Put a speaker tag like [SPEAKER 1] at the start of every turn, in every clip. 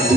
[SPEAKER 1] Oh,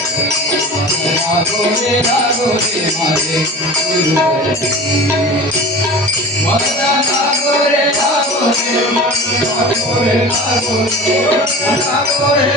[SPEAKER 1] রাগরে রাগরে মাঝে গুরু মদা রাগরে রাগরে মাঝে রাগরে রাগরে রাগরে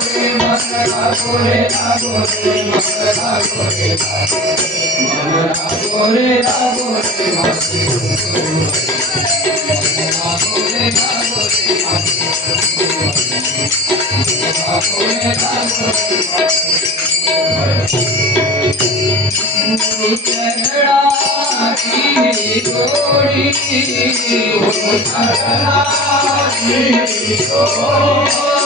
[SPEAKER 1] গোরে মনরা গোরে গোরে মনরা গোরে মনরা গোরে গোরে মনরা গোরে গোরে গোড়ি ও তারা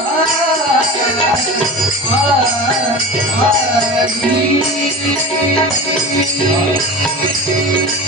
[SPEAKER 1] Thank you.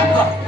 [SPEAKER 1] Oh,